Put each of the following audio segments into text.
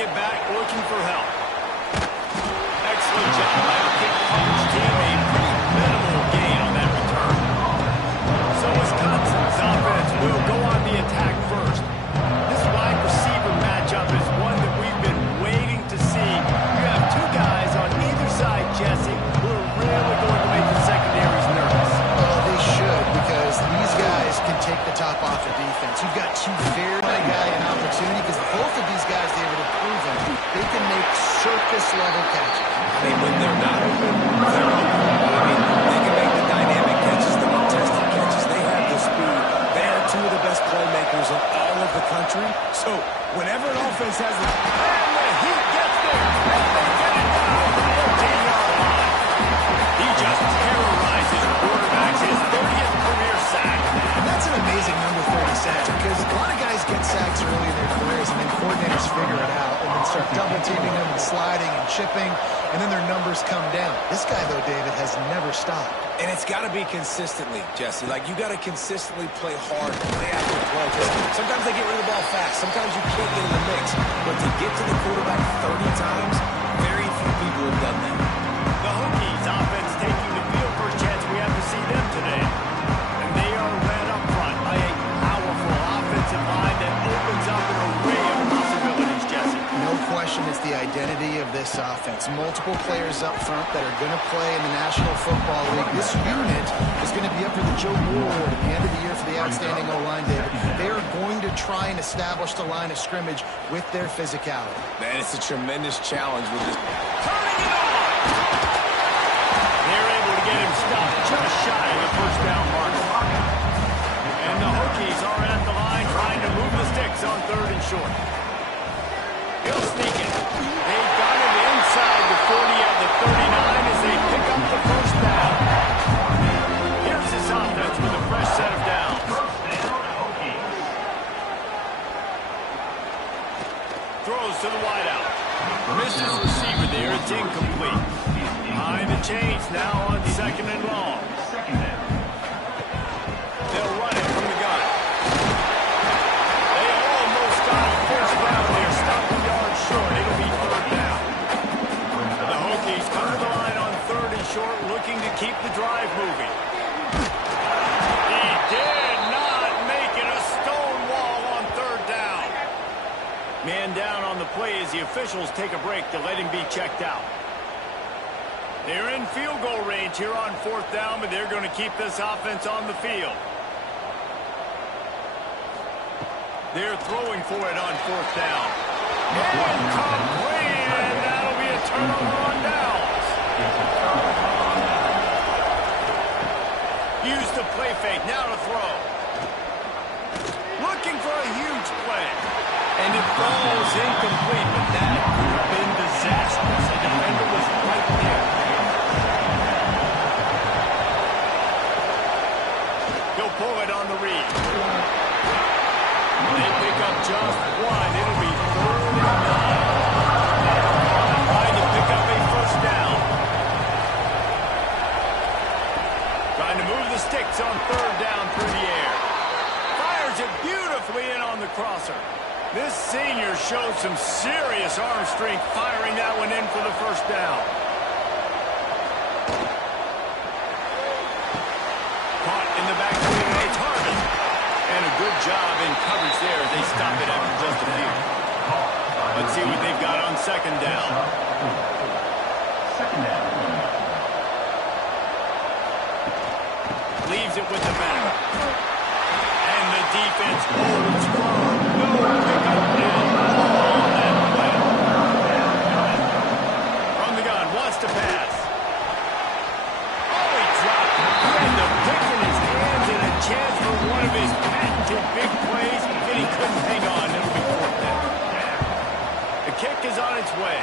it back, looking for help. Excellent job by the kick coverage team. A pretty minimal gain on that return. So Wisconsin's offense will go on the attack first. This wide receiver matchup is one that we've been waiting to see. You have two guys on either side, Jesse, who are really going to make the secondaries nervous. Well, they should, because these guys can take the top off the defense. You've got two very my guy an opportunity, because both of these guys, David, have proven they can make circus-level catches. I mean, when they're not open, they're open. I mean, they can make the dynamic catches, the contested catches. They have the speed. They are two of the best playmakers in all of the country. So, whenever an offense has the... And the heat gets there. And they get it down to the 14-yard line. He just terrorizes quarterbacks, his 30th career sack. And that's an amazing number, 30 sacks, because a lot of guys get sacks early in their careers, and then coordinators figure it out and then start double-teaming them and sliding and chipping, and then their numbers come down. This guy, though, David, has never stopped. And it's got to be consistently, Jesse. Like, you got to consistently play hard, play after play. Because sometimes they get rid of the ball fast. Sometimes you can't get in the mix. But to get to the quarterback 30 times, very few people have done that. The Hokies offense taking the field. First chance we have to see them today. And they are led up front by a powerful offensive line that opens up an array of possibilities, Jesse. No question it's the identity of this offense. Multiple players up front that are going to play in the National Football League. This unit is going to be up for the Joe Moore Award at the end of the year for the outstanding O-line, David. They are going to try and establish the line of scrimmage with their physicality. Man, it's a tremendous challenge with this. Turning it on! They're able to get him stopped just shy of the first down mark. And the Hokies are at the line trying to move the sticks on 3rd and short. He'll sneak it. They've got him inside the 40 of the 39 as they pick up the first down. Here's this offense with a fresh set of downs. Throws to the wideout. Misses receiver there. It's incomplete. Behind the chains now on 2nd and long. They'll run it from the gun. They almost got a first down there. Stop the yard short. It'll be 3rd down. The Hokies come to the line on 3rd and short, looking to keep the drive moving. He did not make it. A stone wall on 3rd down. Man down on the play as the officials take a break to let him be checked out. They're in field goal range here on 4th down, but they're going to keep this offense on the field. They're throwing for it on 4th down. Incomplete, and that'll be a turnover on downs. Use the play fake, now to throw. Looking for a huge play. And it falls incomplete, but that could have been disastrous. The defender was right there. He'll pull it on the read. They pick up just one. It'll be 3rd and 9. Trying to pick up a first down. Trying to move the sticks on 3rd down through the air. Fires it beautifully in on the crosser. This senior showed some serious arm strength firing that one in for the first down. Caught in the backfield. It's Harvin. And a good job in coverage there. They stop it after just a few. Let's see what they've got on 2nd down. Leaves it with the back. And the defense holds firm. No pickup at all on that play. From the gun, wants to pass. Oh, he dropped it. He had the pick in his hands and a chance for one of his patented big plays, and he couldn't hang on. It'll be 4th down. The kick is on its way.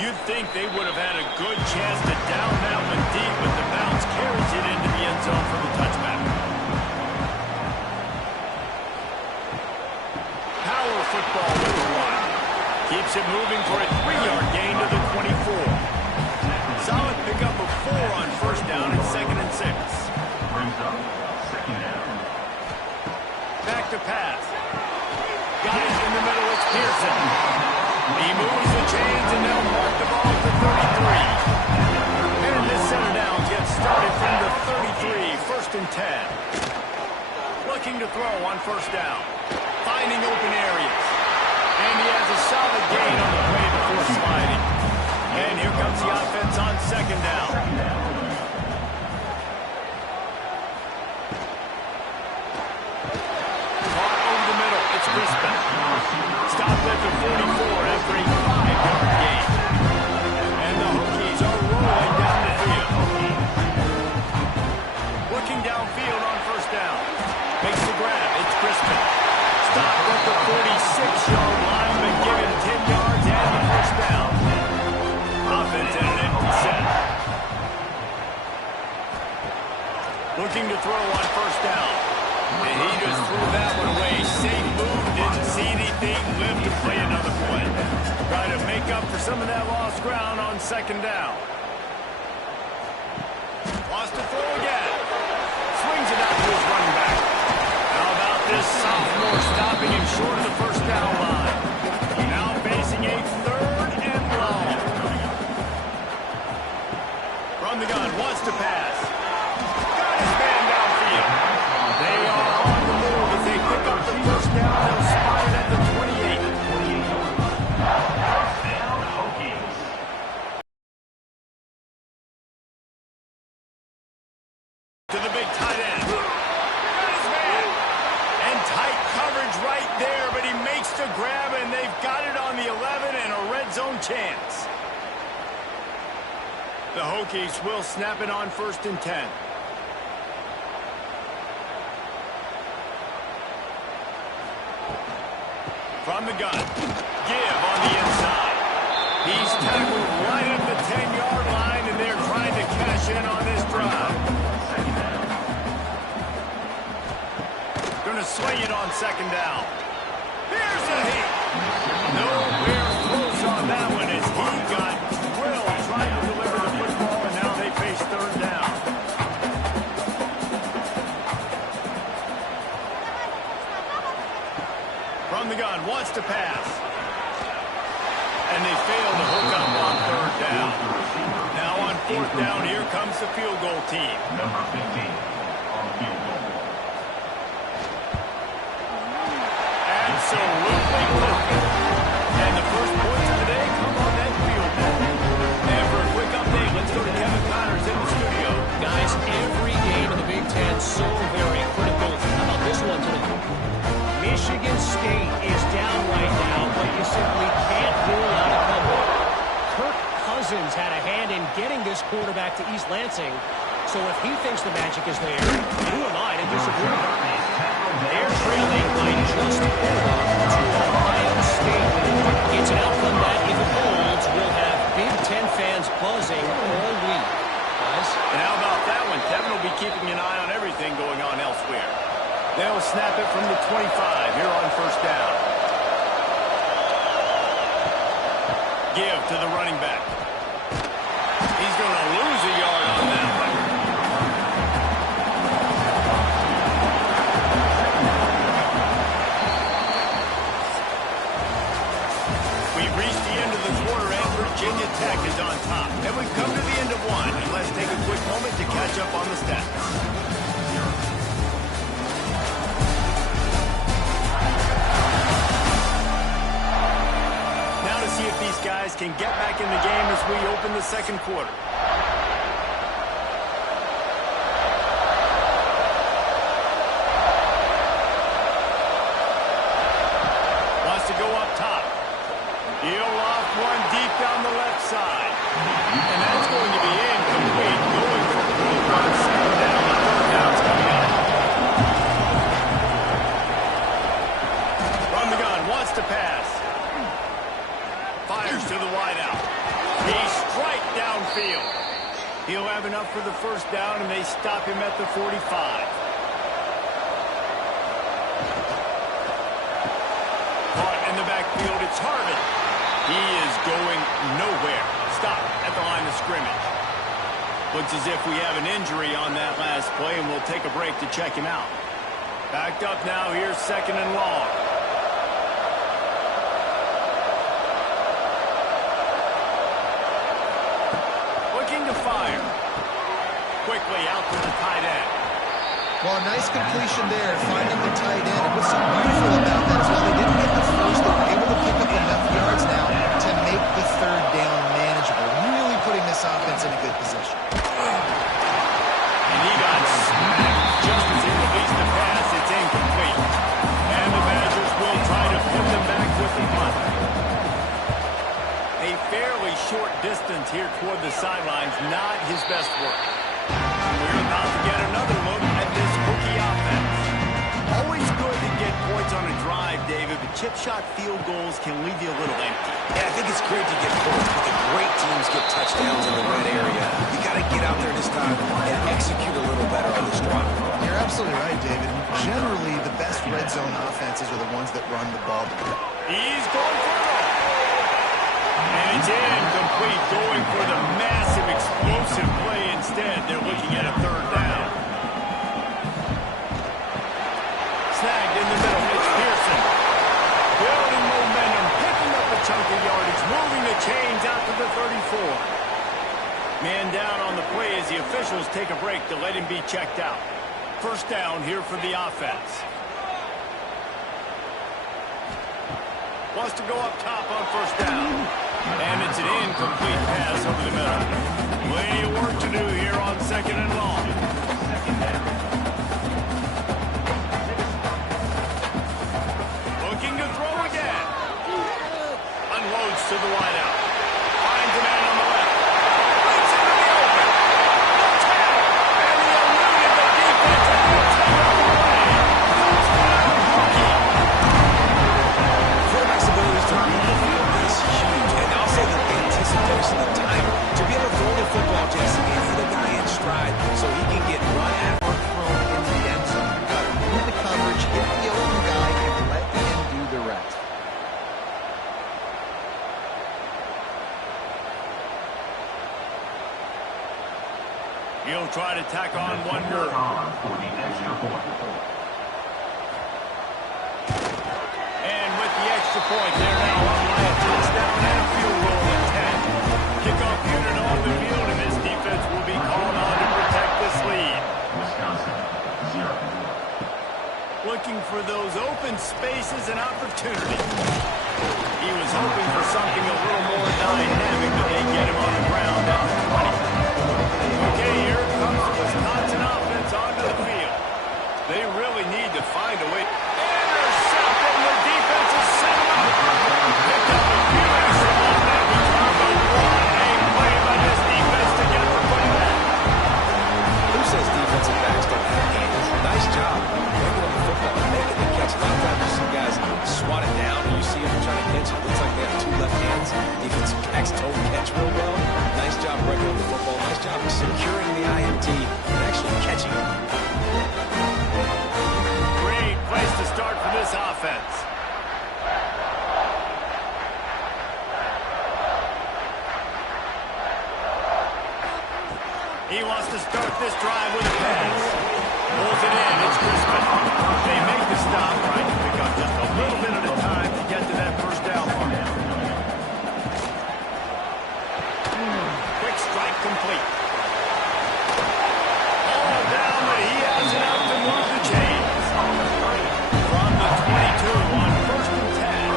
You'd think they would have had a good chance to down that one deep, but the bounce carries it into the end zone for the touchback. Power football with the run. Keeps it moving for a 3-yard gain to the 24. Solid pickup of 4 on 1st down and 2nd and 6. Back to pass. Got it in the middle. It's Pearson. He moves the chains, and they'll mark the ball to 33. And this center down gets started from the 33, first and 10. Looking to throw on first down. Finding open areas. And he has a solid gain on the play before sliding. And here comes the offense on second down. Caught over the middle. It's Crispin. Stopped at the 44 after a 5-yard gain. And the Hokies are rolling down the field. Looking downfield on first down. Makes the grab. It's Crispin. Stopped at the 46-yard line, but given 10 yards and the first down. Offense in an empty set. Looking to throw on first down. And he just threw that one away. Safe move, didn't see anything, lived to play another play. Try to make up for some of that lost ground on second down. Lost to throw again. Swings it out to his running back. How about this sophomore stopping him short of the first down line? Now facing a third and long. From the gun, wants to pass. Got his man downfield. They are on the move as they pick up the first down. They'll spot it at the 28. To the big tight end. Got his man. And tight coverage right there, but he makes the grab, and they've got it on the 11 and a red zone chance. The Hokies will snap it on first and 10. From the gun. Give on the inside. He's tackled right at the 10-yard line, and they're trying to cash in on this drive. Going to swing it on second down. Here's a hit. Nowhere close on that one as he got drilled trying to deliver the football, and now they face third down. From the gun, wants to pass. And they fail to hook up on third down. Now on fourth down, here comes the field goal team. Number 15 on the field goal. Absolutely perfect. And the first points of the day come on that field goal. And for a quick update, let's go to Kevin Connors in the studio. Guys, every game in the Big Ten so very critical. How about this one tonight? Michigan State is down right now, but you simply can't rule out a comeback. Kirk Cousins had a hand in getting this quarterback to East Lansing, so if he thinks the magic is there, who am I to disagree? They're trailing by just over to Ohio State. It's an outcome that, if it holds, will have Big Ten fans buzzing all week. Guys? And how about that one? Kevin will be keeping an eye on everything going on elsewhere. They'll snap it from the 25 here on first down. Give to the running back. He's going to lose a yard on that one. We've reached the end of the quarter, and Virginia Tech is on top. And we've come to the end of one. And let's take a quick moment to catch up on the stats. See if these guys can get back in the game as we open the second quarter. Wants to go up top. He'll off one deep down the left side. And that's going to be incomplete. Going for broke on second down. The third down's coming up. From the gun, wants to pass. Fires to the wideout. He strike downfield. He'll have enough for the first down, and they stop him at the 45. Caught in the backfield, it's Harvin. He is going nowhere. Stop at the line of scrimmage. Looks as if we have an injury on that last play, and we'll take a break to check him out. Backed up now, here's second and long. quickly out to the tight end. Well, a nice completion there, finding the tight end. And what's so beautiful about that is while they didn't get the first, they were able to pick up enough yards now to make the third down manageable, really putting this offense in a good position. And he got smacked just as he released the pass. It's incomplete. And the Badgers will try to pin them back with the punt. A fairly short distance here toward the sidelines, not his best work. We're about to get another look at this rookie offense. Always good to get points on a drive, David, but chip shot field goals can leave you a little empty. Yeah, I think it's great to get points, but the great teams get touchdowns in the red area. You got to get out there this time and execute a little better on this drive. You're absolutely right, David. Generally, the best red zone offenses are the ones that run the ball. He's going for it. And it's incomplete, going for the massive, explosive play instead. They're looking at a third down. Snagged in the middle, it's Pearson. Building momentum, picking up a chunk of yardage, moving the chains out to the 34. Man down on the play as the officials take a break to let him be checked out. First down here for the offense. Wants to go up top on first down. And it's an incomplete pass over the middle. Plenty of work to do here on second and long. Looking to throw again. Unloads to the wideout. Finds a man on the left. Leaps into the open. No tap. And he eluded the defense and he'll take it away. First down, Hokie. Quarterback's abilities to read the field is huge, and also the anticipation, the time to be able to throw the football, Jesse, and hit a guy in stride so he can get run after. Thrown into the end zone. You've got to read the coverage, hit the open guy, and let him do the rest. He'll try to tack on one more. For the extra point. And with the extra point, they're now on by a touchdown and a field goal at 10. Kickoff unit on the field, and this defense will be called on to protect this lead. Wisconsin, 0. Looking for those open spaces and opportunities. He was hoping for something a little more dynamic, but they get him on the ground at the 20. Okay, here comes the Wisconsin offense onto the field. They really need to find a way. Intercepted, the defense is set up. Picked up a few extra on that return, but what a play by this defense to get the putback. Who says defensive backs don't have hands? Nice job breaking up the football and making the catch. A lot of times you see guys swat it down and you see them trying to catch it. Looks like they have two left hands. Defensive backs don't catch real well. Nice job breaking up the football. Nice job securing the INT and actually catching it. Great place to start for this offense. He wants to start this drive with a pass. Pulls it in. It's Crispin. They make the stop, trying to pick up just a little bit at a time to get to that first down mark. Quick strike complete. All down, but he has it out to move the chains. From the 22 on first and 10.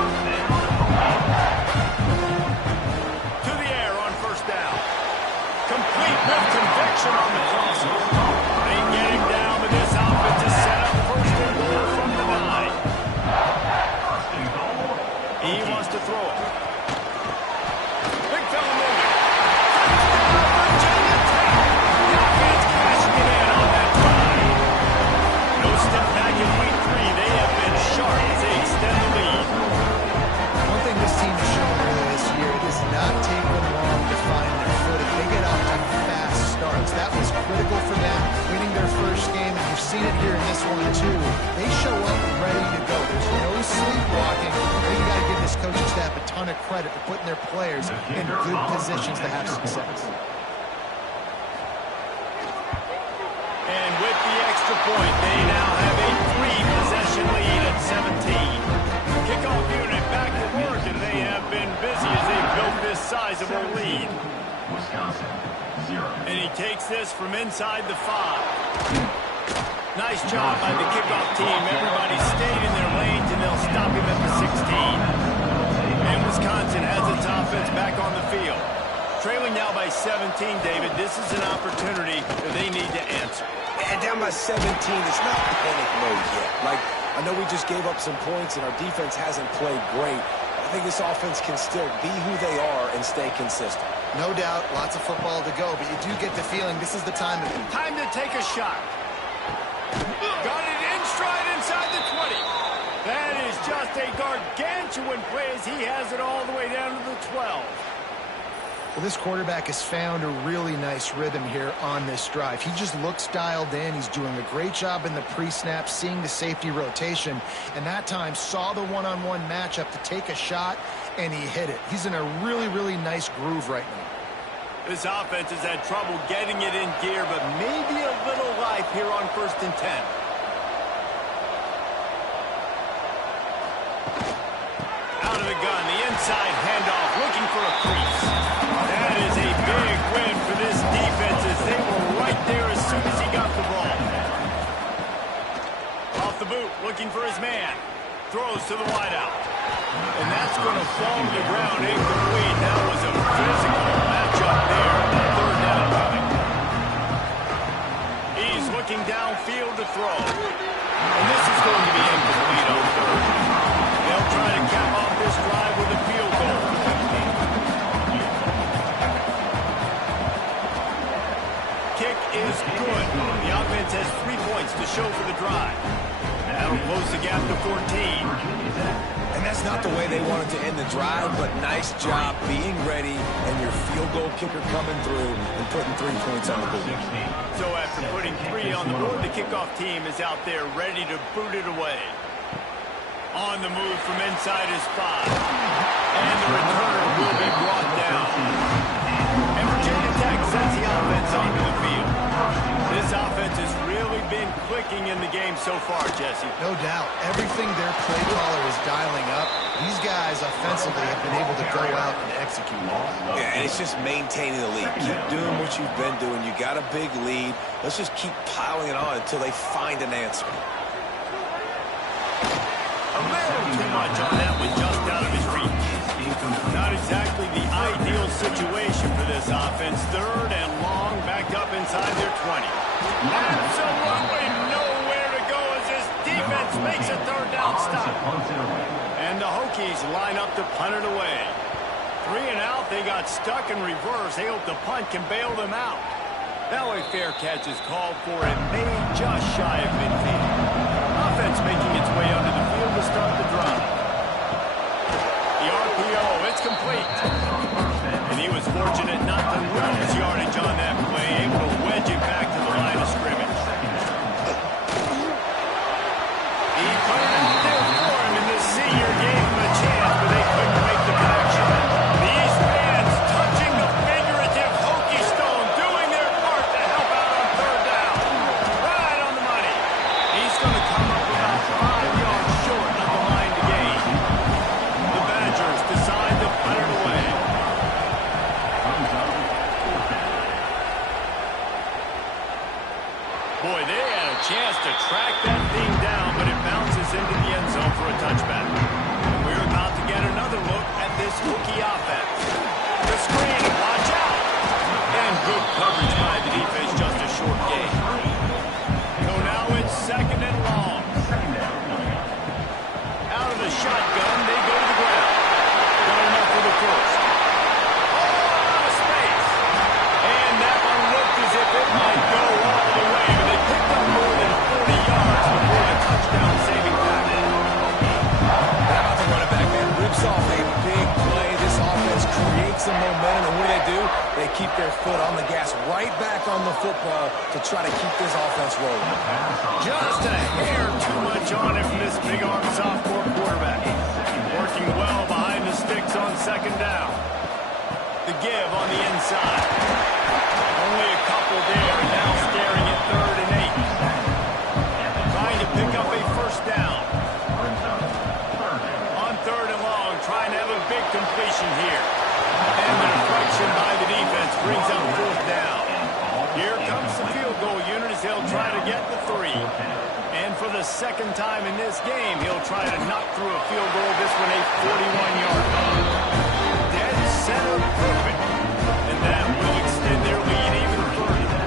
To the air on first down. Complete with conviction on the crossover. They get him down, but this offense is set up first and goal from the 9. He wants to throw it. Big fella moving. Touchdown, Virginia Tech. The offense cashing it in on that drive. No step back in week 3. They have been sharp as they extend the lead. One thing this team has shown earlier this year, it does not take them long to find their footing. They get off to fast starts. That was critical for them, winning their first game, and you've seen it here in this one too. They show up ready to go. There's no sleepwalking. You got to give this coaching staff a ton of credit for putting their players in good positions to have success. And with the extra point, they now have a 3-possession lead at 17. Kickoff unit back to work, and they have been busy as they built this sizable lead. Wisconsin, 0. And he takes this from inside the 5. Nice job by the kickoff team. Everybody stayed in their lanes, and they'll stop him at the 16. And Wisconsin has its offense back on the field. Trailing now by 17, David. This is an opportunity that they need to answer. And down by 17, it's not panic mode yet. Like, I know we just gave up some points, and our defense hasn't played great. I think this offense can still be who they are and stay consistent. No doubt, lots of football to go, but you do get the feeling this is the time to take a shot. Got it in stride inside the 20. That is just a gargantuan play as he has it all the way down to the 12. Well, this quarterback has found a really nice rhythm here on this drive. He just looks dialed in. He's doing a great job in the pre-snap, seeing the safety rotation, and that time saw the one-on-one matchup to take a shot, and he hit it. He's in a really, really nice groove right now. This offense has had trouble getting it in gear, but maybe a little life here on 1st and 10. Out of the gun, the inside handoff, looking for a crease. That is a big win for this defense as they were right there as soon as he got the ball. Off the boot, looking for his man. Throws to the wideout. And that's going to fall to the ground incomplete. That was a physical matchup there. 3rd down coming. He's looking downfield to throw. And this is going to be incomplete on 3rd. They'll try to cap off this drive with a field goal. Kick is good. The offense has 3 points to show for the drive. That'll close the gap to 14. And that's not the way they wanted to end the drive, but nice job being ready and your field goal kicker coming through and putting 3 points on the board. So after putting 3 on the board, the kickoff team is out there ready to boot it away. On the move from inside his 5. And the returner will be brought down. And Virginia Tech sends the offense onto the field. This offense has really been clicking in the game so far, Jesse. No doubt. Everything their play caller is dialing up, these guys offensively have been able to go out and execute. Yeah, and it's just maintaining the lead. Keep doing what you've been doing. You got a big lead. Let's just keep piling it on until they find an answer. A little too much on that one, just out of his reach. Not exactly the ideal situation for this offense. 3rd and long, backed up inside their 20. Absolutely nowhere to go as this defense makes a 3rd down stop. And the Hokies line up to punt it away. 3 and out, they got stuck in reverse. They hope the punt can bail them out. Now a fair catch is called for and made just shy of midfield. Offense making its way under the field to start the drive. The RPO, it's complete. And he was fortunate not to lose yardage on that play, able to wedge it back to the line of scrimmage. He put it out there for him, and the senior gave him a chance, but they couldn't make the connection. These fans touching the figurative Hokie stone, doing their part to help out on 3rd down. Right on the money. He's going to come up about 5 yards short of the line to gain. The Badgers decide to punt it away. Boy, they had a chance to track that thing down, but it bounces into the end zone for a touchback. We're about to get another look at this Hokie offense. The screen, watch out! And good coverage by the defense, just a short gain. So now it's 2nd and long. Out of the shotgun, they go to the ground. Got enough for the 1st. Oh, out of space. And that one looked as if it might go all the way, but they picked up more than 40 yards before a touchdown-saving tackle. How about the running back, man? Rips off a big play. This offense creates some momentum, and what do? They keep their foot on the gas right back on the football to try to keep this offense rolling. Just a hair too much on it from this big-arm sophomore quarterback. Working well behind the sticks on 2nd down. The give on the inside. Only a couple there, and now staring at 3rd and 8. Trying to pick up a 1st down. On 3rd and long, trying to have a big completion here. And the deflection by the defense brings up fourth down. Here comes the field goal unit as he'll try to get the 3. And for the second time in this game, he'll try to knock through a field goal. This one a 41-yard line. Dead center perfect. And that will extend their lead even further.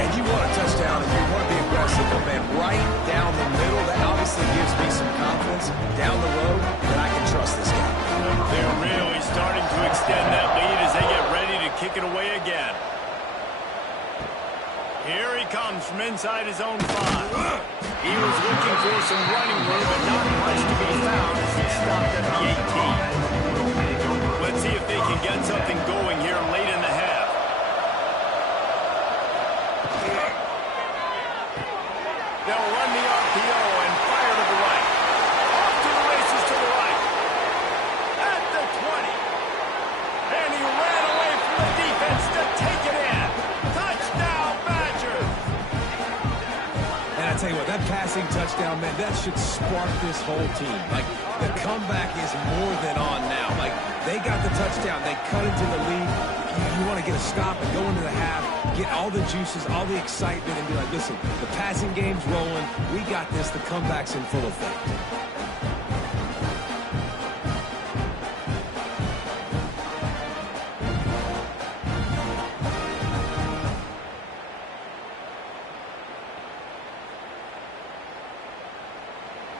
And you want a touchdown and you want to be aggressive, but man, right down the middle, that obviously gives me some confidence down the road that I can trust this guy. They're really starting to extend that lead as they get ready to kick it away again. Here he comes from inside his own 5. He was looking for some running room, but not much to be found as he stopped at the 18. Let's see if they can get something going here late in the half. They'll run the RPO and fire to the right. Off to the races to the right. At the 20. And he ran away from the defense to take it in. Touchdown, Badgers. And I tell you what, that passing touchdown, man, that should spark this whole team. Like, the comeback is more than on now. Like, they got the touchdown. They cut into the lead. You want to get a stop and go into the half, get all the juices, all the excitement, and be like, listen, the passing game's rolling. We got this. The comeback's in full effect.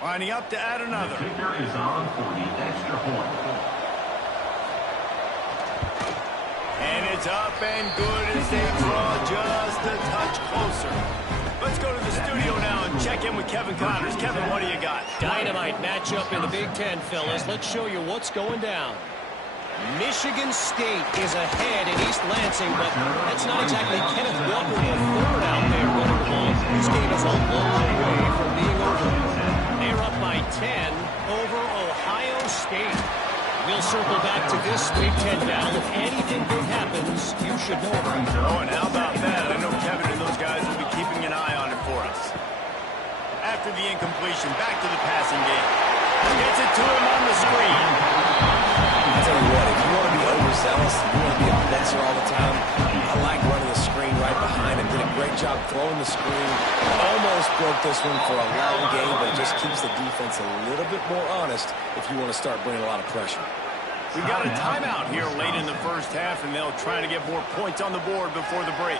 Lining up to add another. The kicker is on for the extra point. And it's up and good as they draw just a touch closer. Let's go to the studio now and check in with Kevin Connors. Kevin, what do you got? Dynamite matchup in the Big Ten, fellas. Let's show you what's going down. Michigan State is ahead in East Lansing, but that's not exactly Kenneth Walker the third out there running the ball. This game is a long way from being over. They're up by 10 over Ohio State. We'll circle back to this Big Ten battle. If anything big happens, you should know about it. Oh, and how about that? I know Kevin and those guys will be keeping an eye on it for us. After the incompletion, back to the passing game. Gets it to him on the screen. I tell you what, if you want to be overzealous, you want to be a fencer all the time, I like running the screen right behind him. Did a great job throwing the screen. Almost broke this one for a long game, but it just keeps the defense a little bit more honest if you want to start bringing a lot of pressure. We got a timeout here late in the first half, and they'll try to get more points on the board before the break.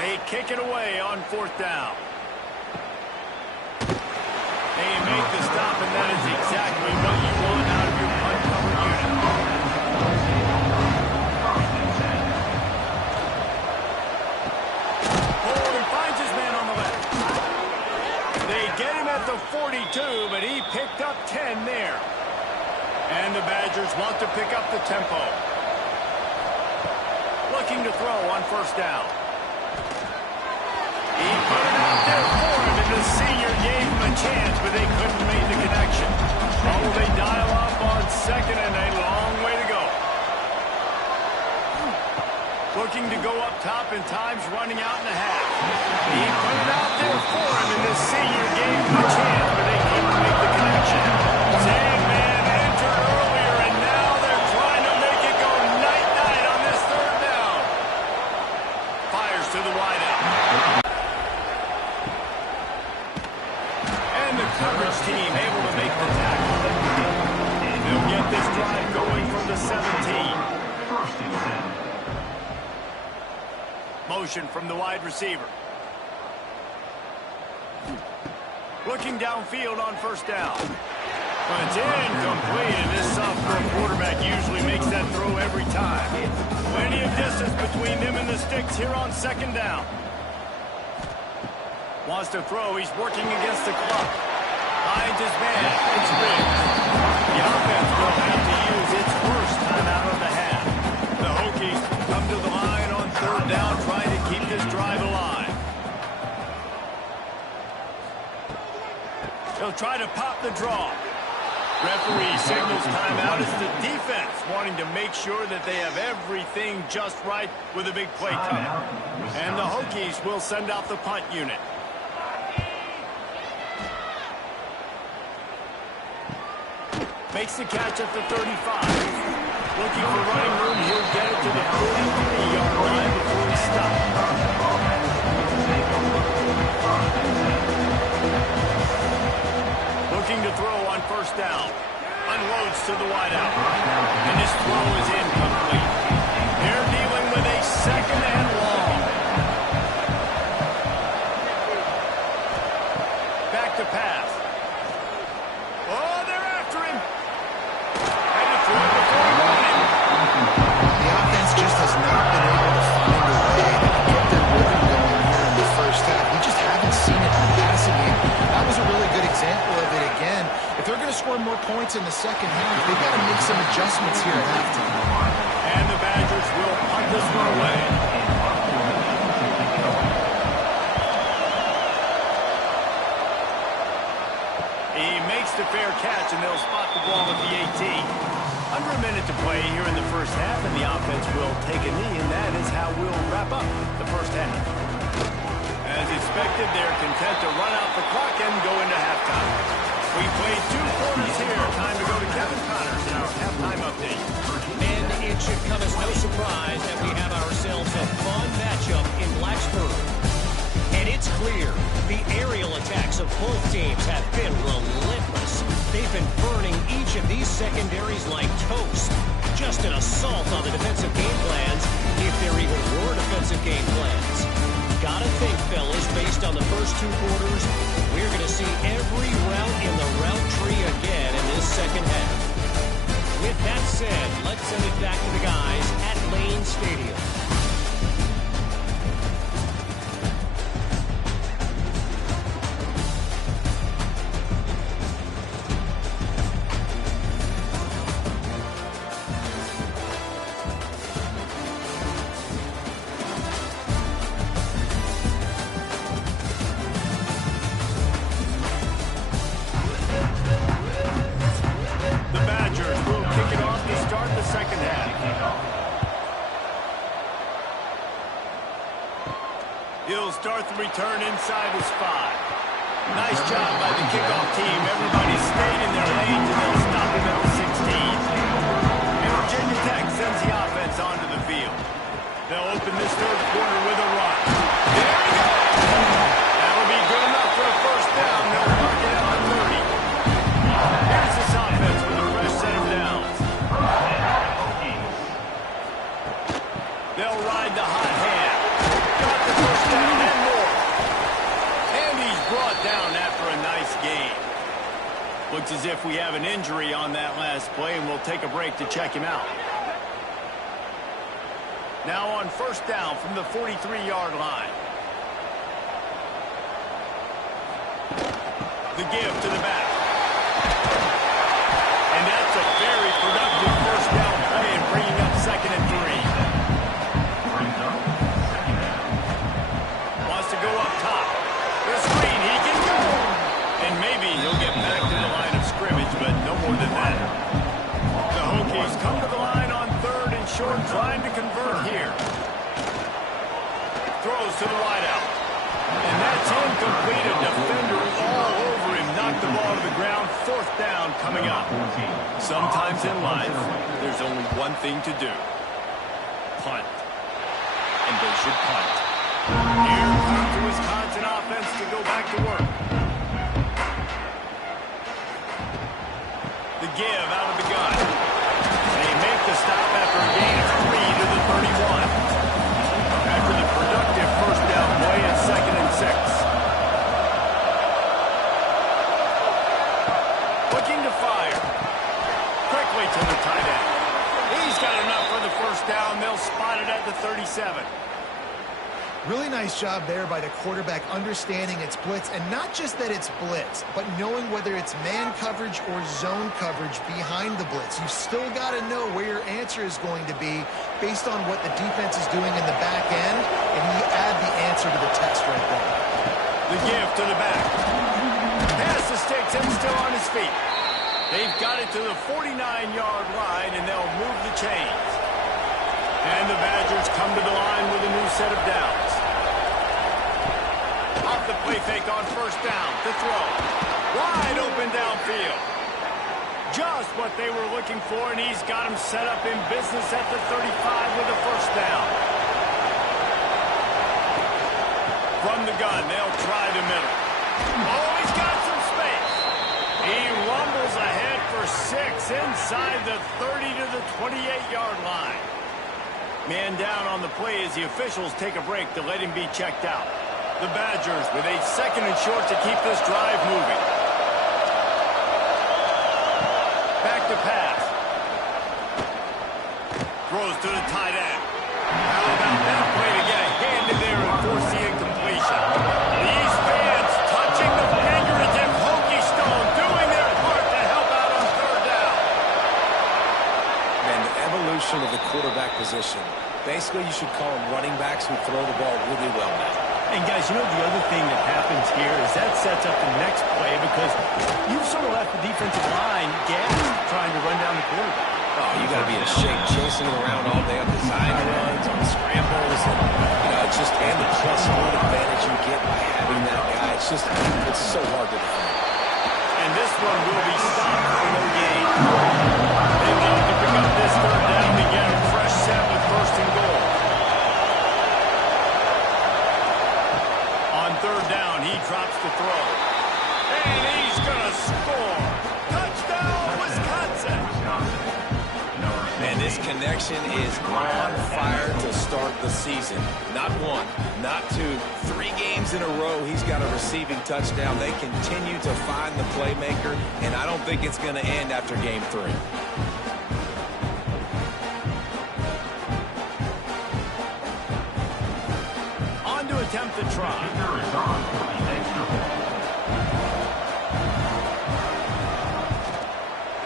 They kick it away on fourth down. They make the stop, and that is exactly what you want out of your punt cover unit. Ford finds his man on the left. They get him at the 42, but he picked up 10 there. And the Badgers want to pick up the tempo. Looking to throw on first down. He put it out there for him, and the senior gave him a chance, but they couldn't make the connection. Oh, they dial up on second, and a long way to go. Looking to go up top, and time's running out in the half. He put it out there for him, and the senior gave him a chance, but they couldn't make the connection. Sandman entered earlier, and now they're trying to make it go night-night on this third down. Fires to the wideout. And the coverage team able to make the tackle. They'll get this drive going from the 17. First and 10. Motion from the wide receiver. Looking downfield on first down. But it's incomplete, and this sophomore quarterback usually makes that throw every time. Plenty of distance between them and the sticks here on second down. Wants to throw. He's working against the clock. Finds his man. It's rigged. The offense will have to use its first timeout of the half. The Hokies come to the line on third down, trying to keep this drive alive. They'll try to pop the draw. Referee signals timeout as the defense wanting to make sure that they have everything just right with a big play coming. And the Hokies will send out the punt unit. Makes the catch at the 35. Looking for running room, he'll get it to the 43. stop. Looking to throw on first down. Unloads to the wideout. And this throw is incomplete. They're dealing with a second and long. Back to pass. Oh, they're after him. Had to throw it before he wanted. The offense just has not been able to find a way to get their rhythm going here in the first half. We just haven't seen it in the passing game. That was a really good example of it again. If they're going to score more points in the second half, they've got to make some adjustments here at halftime. And the Badgers will punt this one away. He makes the fair catch, and they'll spot the ball at the 18. Under a minute to play here in the first half, and the offense will take a knee, and that is how we'll wrap up the first half. As expected, they're content to run out the clock and go into halftime. We played 2 quarters here. Time to go to Kevin Connors in our halftime update. And it should come as no surprise that we have ourselves a fun matchup in Blacksburg. And it's clear the aerial attacks of both teams have been relentless. They've been burning each of these secondaries like toast. Just an assault on the defensive game plans, if there even were defensive game plans. Gotta think, fellas, based on the first 2 quarters, we're going to see every route in the route tree again in this second half. With that said, let's send it back to the guys at Lane Stadium. He'll start the return inside his 5. Nice job by the kickoff team. Everybody stayed in their lanes, and they'll stop him at the 16. And Virginia Tech sends the offense onto the field. They'll open this third quarter with a run. There he goes! That'll be good enough for a first down. They'll mark it on 30. Here's this offense with a fresh set of downs. They'll ride the hot hand. Got the first down and more. And he's brought down after a nice gain. Looks as if we have an injury on that last play, and we'll take a break to check him out. Now on first down from the 43-yard line. The give to the back. And that's a very productive first down play and bringing up 2nd and 3. Wants to go up top. The screen, he can go. And maybe he'll get back to the line of scrimmage, but no more than that. The Hokies come to the line on 3rd and short, trying to convert here. Throws to the wideout. And that's incomplete. A defender all over him. Knocked the ball to the ground. 4th down coming up. Sometimes in life, there's only one thing to do. Punt. And they should punt. Here comes the Wisconsin offense to go back to work. The give out of the gun. They make the stop after a gain of 3 to the 31. After the productive first down play at 2nd and 6. Looking to fire. Quickly to the tight end. He's got enough for the first down. They'll spot it at the 37. Really nice job there by the quarterback understanding it's blitz, and not just that it's blitz, but knowing whether it's man coverage or zone coverage behind the blitz. You've still got to know where your answer is going to be based on what the defense is doing in the back end, and you add the answer to the test right there. The give to the back. Pass the sticks and still on his feet. They've got it to the 49-yard line, and they'll move the chains. And the Badgers come to the line with a new set of downs. Off the play fake on first down to throw. Wide open downfield. Just what they were looking for, and he's got him set up in business at the 35 with a first down. From the gun, they'll try the middle. Oh, he's got some space. He rumbles ahead for 6 inside the 30 to the 28-yard line. Man down on the play as the officials take a break to let him be checked out. The Badgers with a 2nd and short to keep this drive moving. Back to pass. Throws to the tight end. How about that play to get a hand in there and force the incompletion? These fans touching the figurative Hokie Stone, doing their part to help out on 3rd down. Man, the evolution of the quarterback position. Basically, you should call them running backs who throw the ball really well now. And guys, you know the other thing that happens here is that sets up the next play because you've sort of left the defensive line gassed trying to run down the quarterback. Oh, you got to be in shape chasing it around all day on design runs, on scrambles, and just and the +1 advantage you get by having that guy. It's so hard to defend. And this one will be stopped for no gain. They've got to pick up this 3rd down to get a fresh set with 1st and goal. On 3rd down, he drops the throw. And he's going to score. Touchdown, Wisconsin. And this connection is on fire to start the season. Not 1, not 2, 3 games in a row he's got a receiving touchdown. They continue to find the playmaker, and I don't think it's going to end after game 3. On to attempt the try. Kicker is on for the extra point.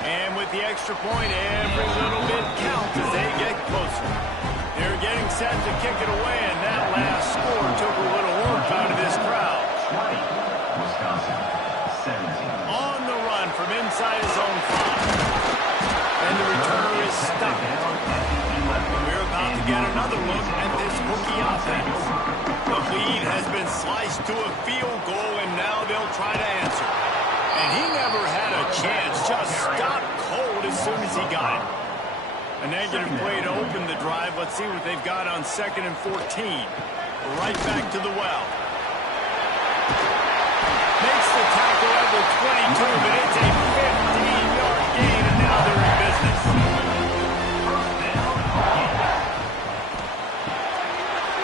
And with the extra point, every little bit counts as they get closer. They're getting set to kick it away, and that last score took a little warmth out of this crowd. 20, Wisconsin, 17. On the run from inside his own 5. And the returner is stuck. We're about to get another look at this Hokie offense. The lead has been sliced to a field goal, and now they'll try to answer. And he never had a chance, just stopped cold as soon as he got it. A negative play to open the drive. Let's see what they've got on 2nd and 14. Right back to the well. Makes the tackle at the 22, but it's a 15-yard gain, and now they're in business.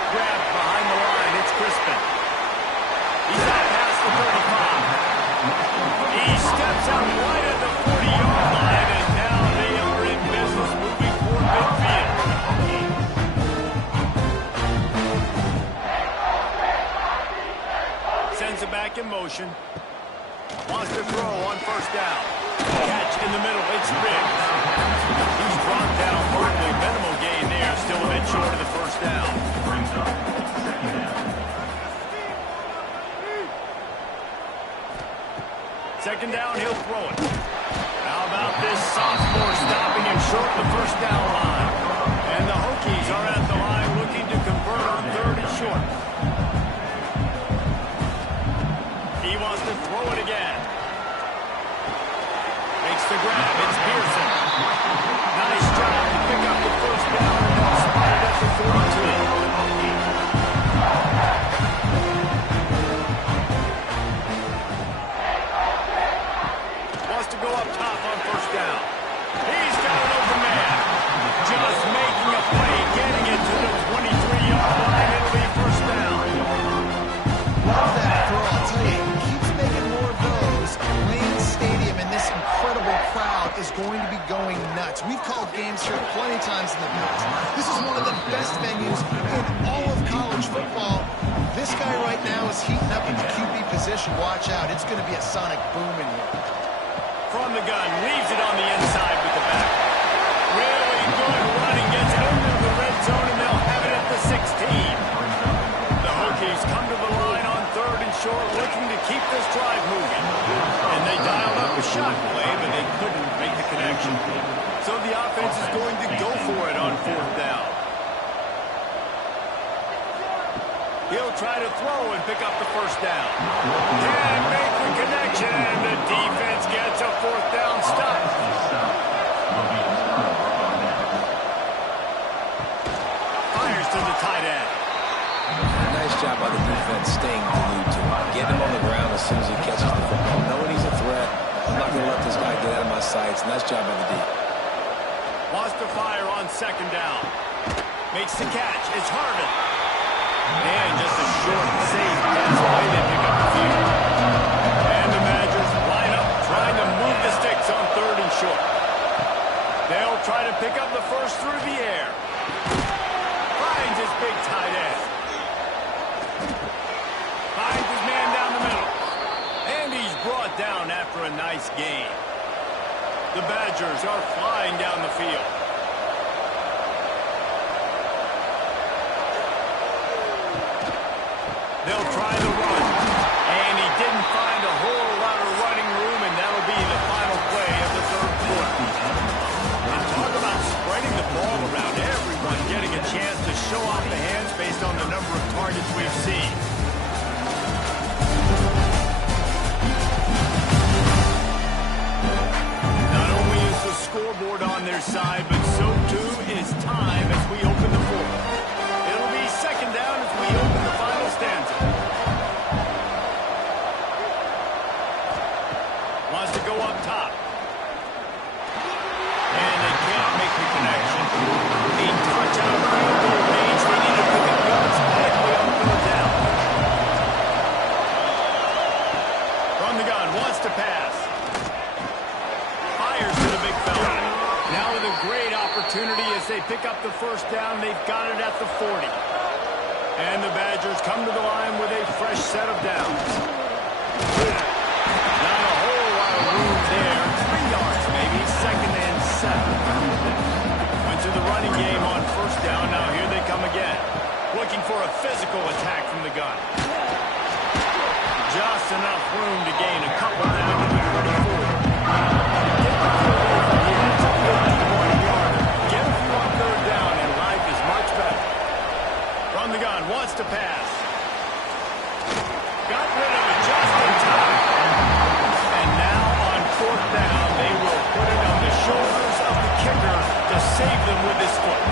Grabbed behind the line, it's Crispin. He's out past the 35. He steps out right at the 40-yard line, and now they are in business moving toward midfield. Sends it back in motion. Wants to throw on 1st down. Catch in the middle, it's Riggs. He's brought down partly. Minimal gain there, still a bit short of the 1st down. Brings up 2nd down. 2nd down, he'll throw it. How about this sophomore stopping him short of the 1st down line? And the Hokies are at the line looking to convert on 3rd and short. He wants to throw it again. Makes the grab. It's Pearson. Nice job to pick up the 1st down and then spot it at the 42. To go up top on 1st down. He's got an open man. Just making a play, getting it to the 23-yard line. It'll be 1st down. Love that throw. I'll tell you, he keeps making more of those. Lane Stadium and this incredible crowd is going to be going nuts. We've called games here plenty of times in the past. This is one of the best venues in all of college football. This guy right now is heating up in the QB position. Watch out. It's going to be a sonic boom in here. From the gun, leaves it on the inside with the back. Really good running, gets it into the red zone, and they'll have it at the 16. The Hokies come to the line on 3rd and short, looking to keep this drive moving. And they dialed up a shot play, but they couldn't make the connection. So the offense is going to go for it on 4th down. He'll try to throw and pick up the 1st down. Can't make the connection, and the defense gets a 4th down stop. Fires to the tight end. Nice job by the defense mistakes. Nice job by the D. Wants to fire on second down. Makes the catch. It's Harvin. And just a short, safe pass away. They pick up the field. And the Badgers line up, trying to move the sticks on third and short. They'll try to pick up the first through the air. Finds his big tight end. Finds his man down the middle. And he's brought down after a nice gain. The Badgers are flying down the field. They'll try the run. And he didn't find a whole lot of running room, and that'll be the final play of the third quarter. And talk about spreading the ball around, everyone getting a chance to show off the hands based on the number of targets we've seen. Not only is the scoreboard on their side, but so too is time as we open the fourth. It'll be second down as we open the final stanza. Wants to go up top. And they can't make the connection. A touch out of field goal range. They need to pick up yards badly on third down. From the gun, wants to pass. Fires to the big fella. Now with a great opportunity as they pick up the first down. They've got it at the 40. And the Badgers come to the line with a fresh set of downs. Not a whole lot of room there. 3 yards maybe. Second and 7. Went to the running game on first down. Now here they come again. Looking for a physical attack from the gun. Just enough room to gain a couple down to the 34. Get the field goal from here. It's a 51-yarder. Get a few on third down, and life is much better. From the gun, wants to pass. Got rid of it just in time. And now on fourth down, they will put it on the shoulders of the kicker to save them with his foot.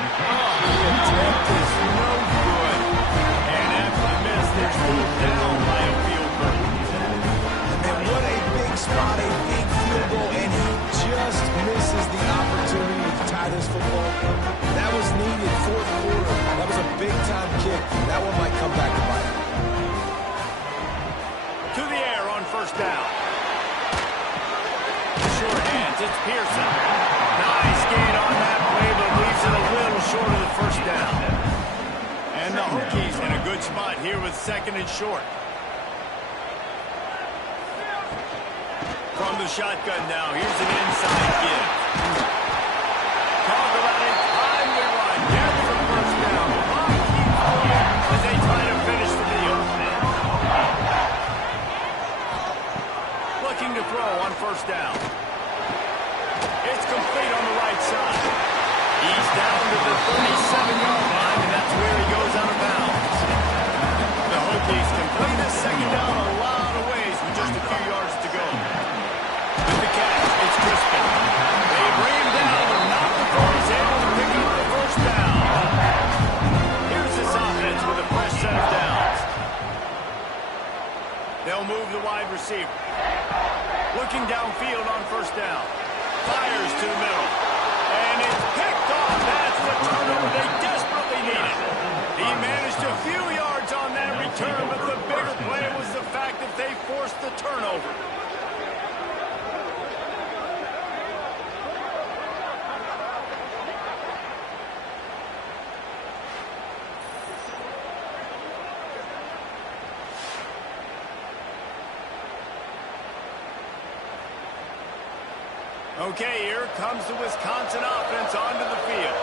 Oh, the attempt is no good. And after the miss, they're still down by a field goal. And what a big spot, a big field goal, and he just misses the opportunity to tie this football game. That was needed, fourth quarter. That was a big-time kick. That one might come back to bite him. To the air on first down. Short hands, it's Pearson. Nice gain on that play, but leaves it a little short of the first down. And the Hokies in a good spot here with second and short. From the shotgun now, here's an inside give. Talk about a timely run. Get the first down. Clock keeps going as they try to finish the deal. Looking to throw on first down. It's complete on the right side. He's down to the 37-yard line, and that's where he goes out of bounds. The Hokies can play this second down a lot of ways with just a few yards to go. With the catch, it's Crispin. They bring him down, but not before he's able to pick up the first down. Here's this offense with a fresh set of downs. They'll move the wide receiver. Looking downfield on first down. Fires to the middle. And it's picked off. That's the turnover they desperately needed. He managed a few yards on that return, but the bigger play was the fact that they forced the turnover. Okay, here comes the Wisconsin offense onto the field.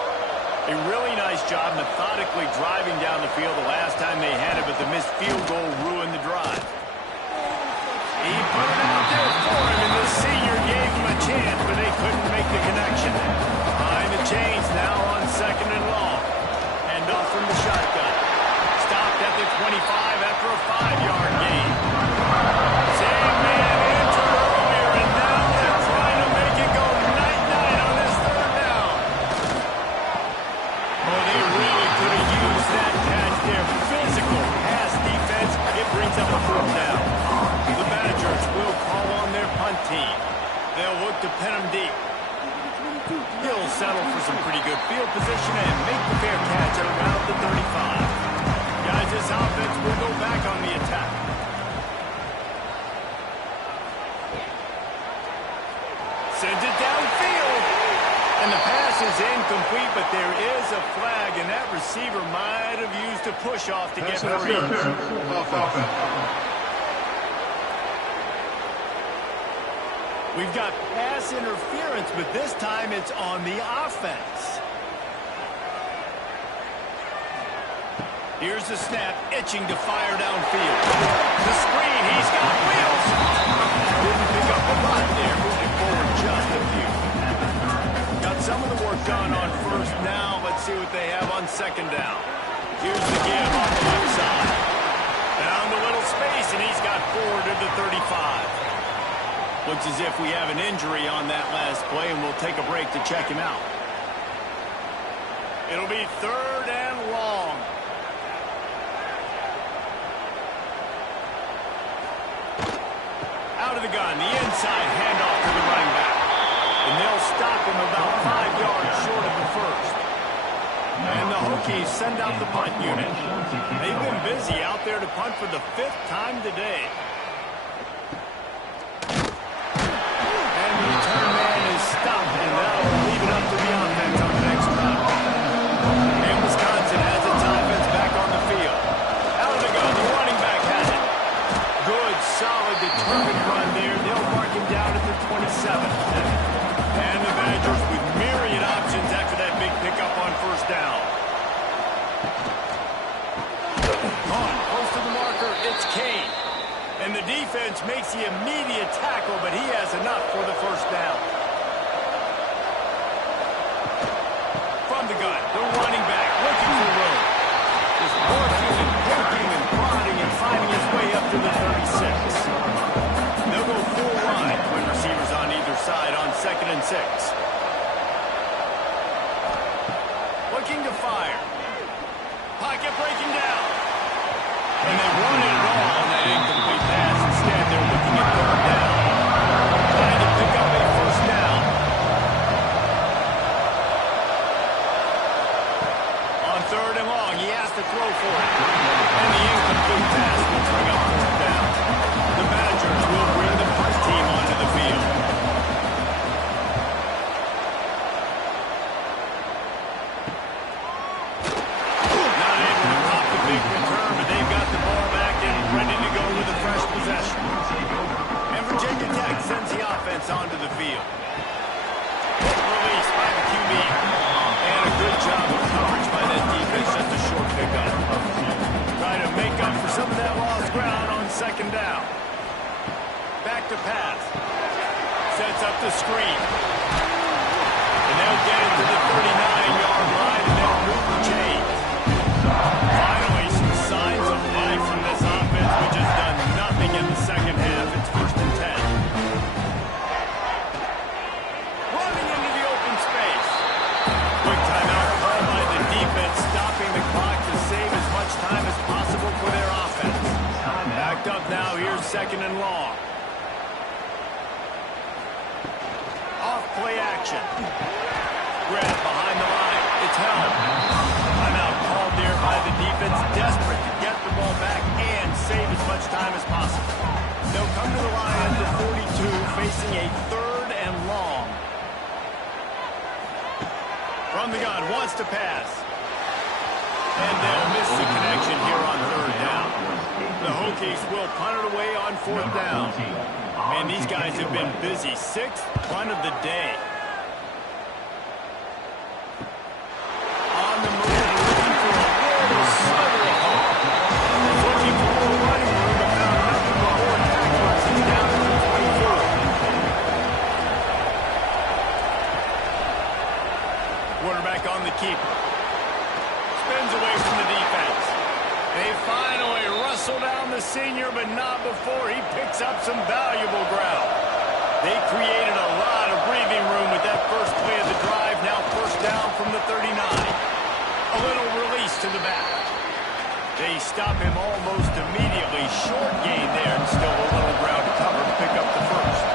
A really nice job methodically driving down the field the last time they had it, but the missed field goal ruined the drive. He put it out there for him, and the senior gave him a chance, but they couldn't make the connection. Behind the chains now on second and long. And off from the shotgun. Stopped at the 25 after a 5-yard gain. Same man entered earlier, and now they're trying to make it go night-night on this third down. Oh, they really could have used that catch there. Physical pass defense. It brings up a fourth down. The Badgers team. They'll look to pin him deep. He'll settle for some pretty good field position and make the fair catch at around the 35. Guys, this offense will go back on the attack. Sends it downfield. And the pass is incomplete, but there is a flag, and that receiver might have used a push-off to get free. We've got pass interference, but this time it's on the offense. Here's the snap, itching to fire downfield. The screen, he's got wheels. Didn't pick up a lot there, moving forward just a few. Got some of the work done on first down. Let's see what they have on second down. Here's the give on the left side. Found a little space, and he's got forward to the 35. Looks as if we have an injury on that last play, and we'll take a break to check him out. It'll be third and long. Out of the gun, the inside handoff to the running back. And they'll stop him about 5 yards short of the first. And the Hokies send out the punt unit. They've been busy out there to punt for the 5th time today. Stopped, and that'll leave it up to the offense on the next drive. And Wisconsin has its offense back on the field. Out of the gun, the running back has it. Good, solid, determined run there. They'll mark him down at the 27. And the Badgers with myriad options after that big pickup on first down. On, close to the marker, it's Kane. And the defense makes the immediate tackle, but he has enough for the first down. The gun, the running back, looking for room. Just working and poking and prodding and finding his way up to the 36. They'll go full line with receivers on either side on 2nd and 6. Looking to fire. Pocket breaking down. And they run it all on that incomplete pass. Instead, they're looking at third down. Trying to pick up a first down. Third and long, he has to throw for it. And the incomplete pass will bring up fourth down. The Badgers will bring the punt team onto the field. Not able to pop the big return, but they've got the ball back and ready to go with a fresh possession. And Virginia Tech sends the offense onto the field. Release by the QB. And a good job of coverage by that defense, just a short pickup. Trying to make up for some of that lost ground on second down. Back to pass. Sets up the screen. And they'll get it to the 39-yard line, and they'll move the chains. Finally, some signs of life from this offense, which has done nothing in the second half. It's 1st and 10. Running into the open space. Quick timeout called by the defense, stopping the clock to save as much time as possible for their offense. Backed up now, here's 2nd and long. Off play action. Grab behind the line. It's held. Timeout called there by the defense, desperate to get the ball back and save as much time as possible. They'll come to the line at the 42, facing a 3rd and long. From the gun, wants to pass. And they'll miss the connection here on 3rd down. The Hokies will punt it away on 4th down. Man, these guys have been busy. 6th punt of the day. On the move, looking for a little sliver of hope. Looking for a running room, but found nothing but more tacklers. He's down to the 24. Quarterback on the keeper. Spins away from the defense. They finally wrestle down the senior, but not before he picks up some valuable ground. They created a lot of breathing room with that first play of the drive. Now first down from the 39. A little release to the back. They stop him almost immediately. Short gain there, and still a little ground to cover to pick up the first.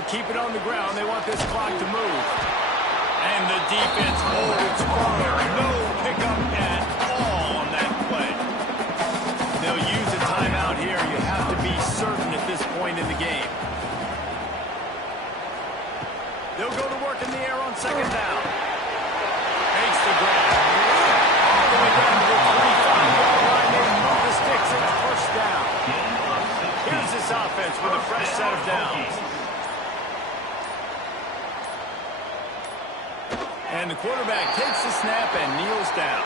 want to keep it on the ground. They want this clock to move. And the defense holds firm. No pickup at all on that play. They'll use a timeout here. You have to be certain at this point in the game. They'll go to work in the air on second down. Makes the grab. All the way down to the 25-yard line. They move the sticks. It's first down. Here's this offense with a fresh set of downs. And the quarterback takes the snap and kneels down.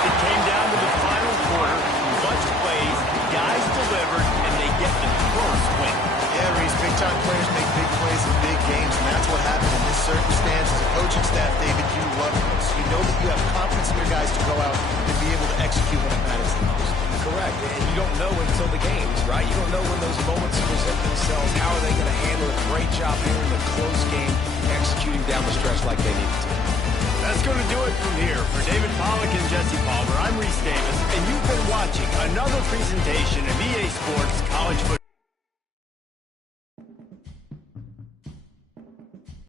It came down to the final quarter. Clutch plays, guys delivered, and they get the first win. Yeah, Reese, big-time players make big plays in big games, and that's what happened in this circumstance. As a coaching staff, David, you love this. You know that you have confidence in your guys to go out and be able to execute when it matters the most. Correct, and you don't know until the games, right? You don't know when those moments present themselves. How are they going to handle it? Great job here in a close game, executing down the stretch like they needed to. That's going to do it from here. For David Pollack and Jesse Palmer, I'm Reese Davis, and you've been watching another presentation of EA Sports College Football.